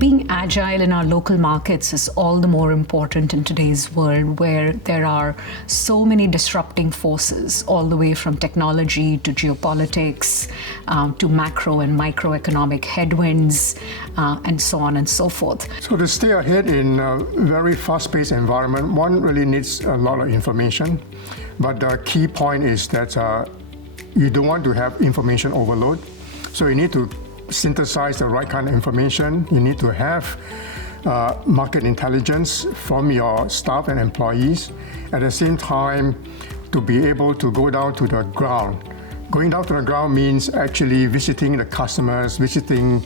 being agile in our local markets is all the more important in today's world, where there are so many disrupting forces, all the way from technology to geopolitics, to macro and microeconomic headwinds, and so on and so forth. So to stay ahead in a very fast-paced environment, one really needs a lot of information. But the key point is that you don't want to have information overload. So you need to synthesize the right kind of information. You need to have market intelligence from your staff and employees. At the same time, to be able to go down to the ground. Going down to the ground means actually visiting the customers, visiting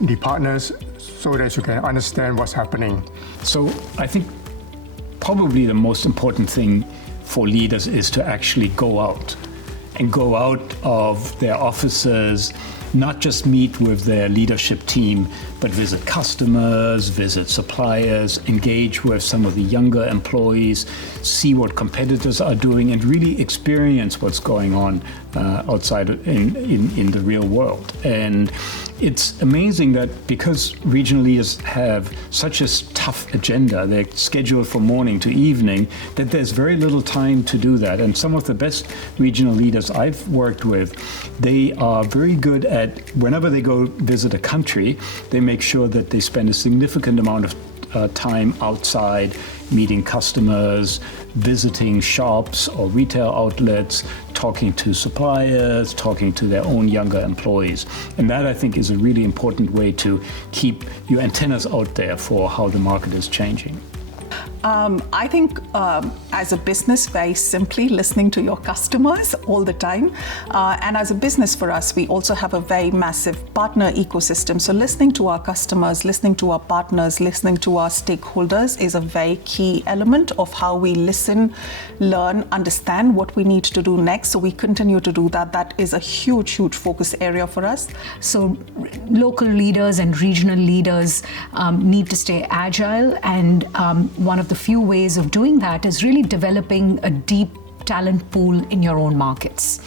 the partners, so that you can understand what's happening. So I think probably the most important thing for leaders is to actually go out of their offices, not just meet with their leadership team, but visit customers, visit suppliers, engage with some of the younger employees, see what competitors are doing, and really experience what's going on outside in the real world. And it's amazing that because regional leaders have such a tough agenda, they're scheduled from morning to evening, that there's very little time to do that. And some of the best regional leaders I've worked with, they are very good at, whenever they go visit a country, they make sure that they spend a significant amount of time outside, meeting customers, visiting shops or retail outlets, talking to suppliers, talking to their own younger employees. And that, I think, is a really important way to keep your antennas out there for how the market is changing. I think as a business, very simply listening to your customers all the time. And as a business for us, we also have a very massive partner ecosystem. So listening to our customers, listening to our partners, listening to our stakeholders is a very key element of how we listen, learn, understand what we need to do next. So we continue to do that. That is a huge, huge focus area for us. So local leaders and regional leaders need to stay agile, and one of the few ways of doing that is really developing a deep talent pool in your own markets.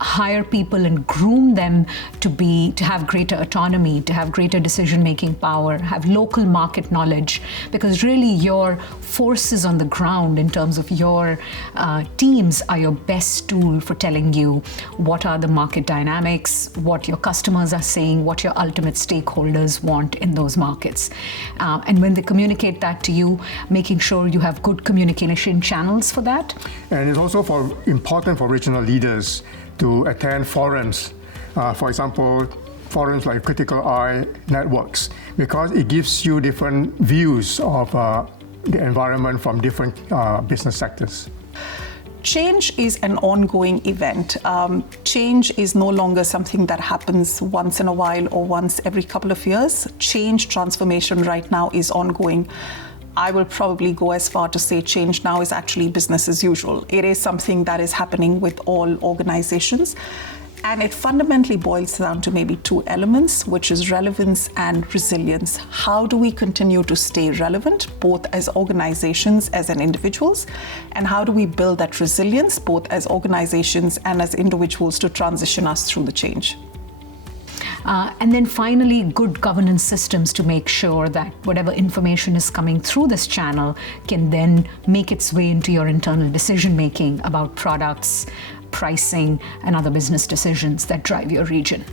Hire people and groom them to have greater autonomy, to have greater decision-making power, have local market knowledge, because really your forces on the ground in terms of your teams are your best tool for telling you what are the market dynamics, what your customers are saying, what your ultimate stakeholders want in those markets. And when they communicate that to you, making sure you have good communication channels for that. And it's also important for regional leaders to attend forums, for example, forums like Critical Eye Networks, because it gives you different views of the environment from different business sectors. Change is an ongoing event. Change is no longer something that happens once in a while or once every couple of years. Change, transformation right now is ongoing. I will probably go as far to say change now is actually business as usual. It is something that is happening with all organizations. And it fundamentally boils down to maybe two elements, which is relevance and resilience. How do we continue to stay relevant, both as organizations, as in individuals? And how do we build that resilience, both as organizations and as individuals, to transition us through the change? And then finally, good governance systems to make sure that whatever information is coming through this channel can then make its way into your internal decision-making about products, pricing, and other business decisions that drive your region.